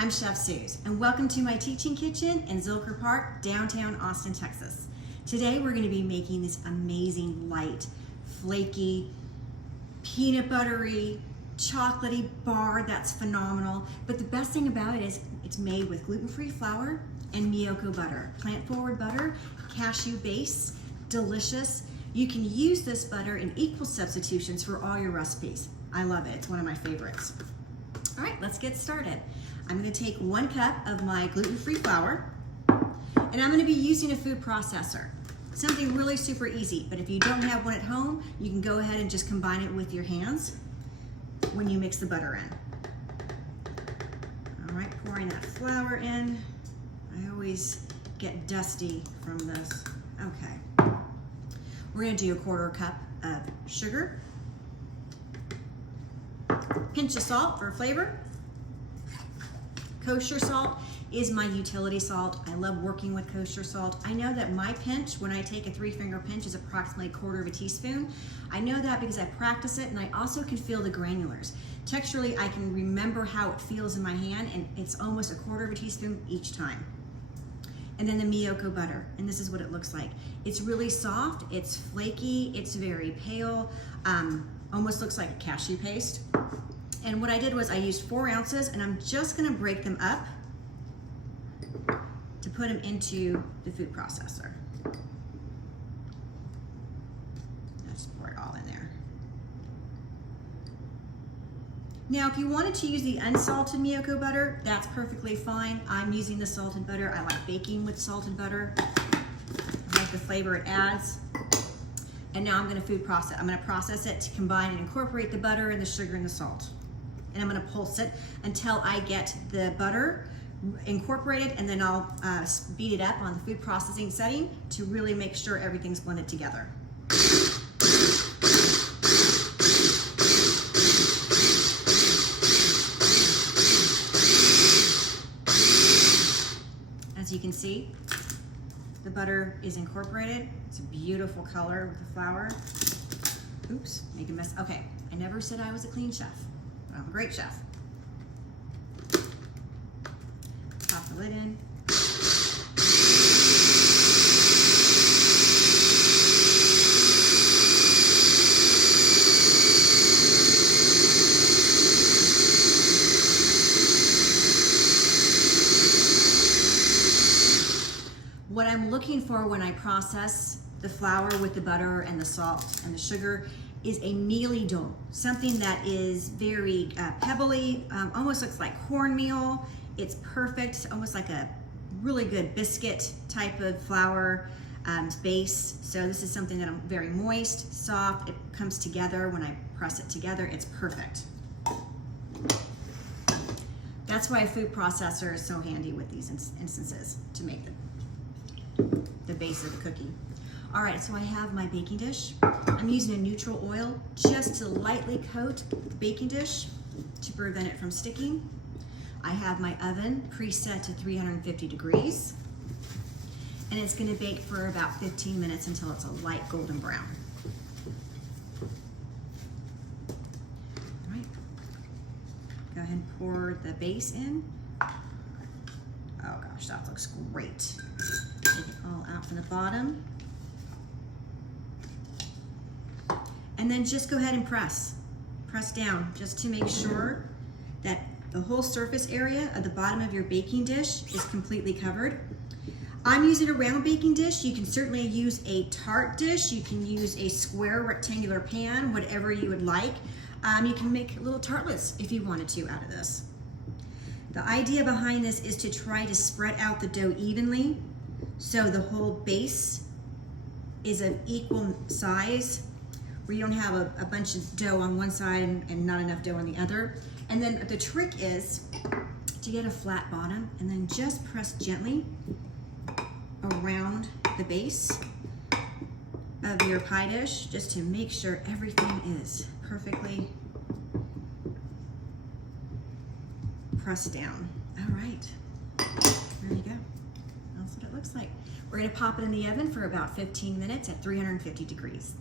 I'm Chef Suze, and welcome to my teaching kitchen in Zilker Park, downtown Austin, Texas. Today we're going to be making this amazing, light, flaky, peanut buttery, chocolatey bar that's phenomenal. But the best thing about it is it's made with gluten-free flour and Miyoko butter, plant-forward butter, cashew base, delicious. You can use this butter in equal substitutions for all your recipes. I love it. It's one of my favorites. All right, let's get started. I'm going to take 1 cup of my gluten-free flour, and I'm going to be using a food processor. Something really super easy, but if you don't have one at home, you can go ahead and just combine it with your hands when you mix the butter in. All right, pouring that flour in. I always get dusty from this. Okay. We're going to do a 1/4 cup of sugar, pinch of salt for flavor. Kosher salt is my utility salt. I love working with kosher salt. I know that my pinch, when I take a 3-finger pinch, is approximately 1/4 teaspoon. I know that because I practice it, and I also can feel the granulars. Texturally, I can remember how it feels in my hand, and it's almost a 1/4 teaspoon each time. And then the Miyoko butter, and this is what it looks like. It's really soft, it's flaky, it's very pale, almost looks like a cashew paste. And what I did was I used 4 ounces, and I'm just gonna break them up to put them into the food processor. Just pour it all in there. Now, if you wanted to use the unsalted Miyoko butter, that's perfectly fine. I'm using the salted butter. I like baking with salted butter. I like the flavor it adds. And now I'm gonna process it to combine and incorporate the butter and the sugar and the salt. And I'm gonna pulse it until I get the butter incorporated, and then I'll speed it up on the food processing setting to really make sure everything's blended together. As you can see, the butter is incorporated. It's a beautiful color with the flour. Oops, make a mess. Okay, I never said I was a clean chef. I'm a great chef. Pop the lid in. What I'm looking for when I process the flour with the butter and the salt and the sugar is a mealy dough, something that is very pebbly, almost looks like cornmeal. It's perfect, almost like a really good biscuit type of flour base. So this is something that I'm very moist, soft. It comes together when I press it together. It's perfect. That's why a food processor is so handy with these instances to make the base of the cookie. All right, so I have my baking dish. I'm using a neutral oil just to lightly coat the baking dish to prevent it from sticking. I have my oven preset to 350 degrees, and it's gonna bake for about 15 minutes until it's a light golden brown. All right, go ahead and pour the base in. Oh gosh, that looks great. Take it all out from the bottom. And then just go ahead and press down just to make sure that the whole surface area of the bottom of your baking dish is completely covered. I'm using a round baking dish. You can certainly use a tart dish. You can use a square rectangular pan, whatever you would like. You can make little tartlets if you wanted to out of this. The idea behind this is to try to spread out the dough evenly so the whole base is an equal size, where you don't have a bunch of dough on one side and not enough dough on the other. And then the trick is to get a flat bottom and then just press gently around the base of your pie dish just to make sure everything is perfectly pressed down. All right, there you go. That's what it looks like. We're gonna pop it in the oven for about 15 minutes at 350 degrees.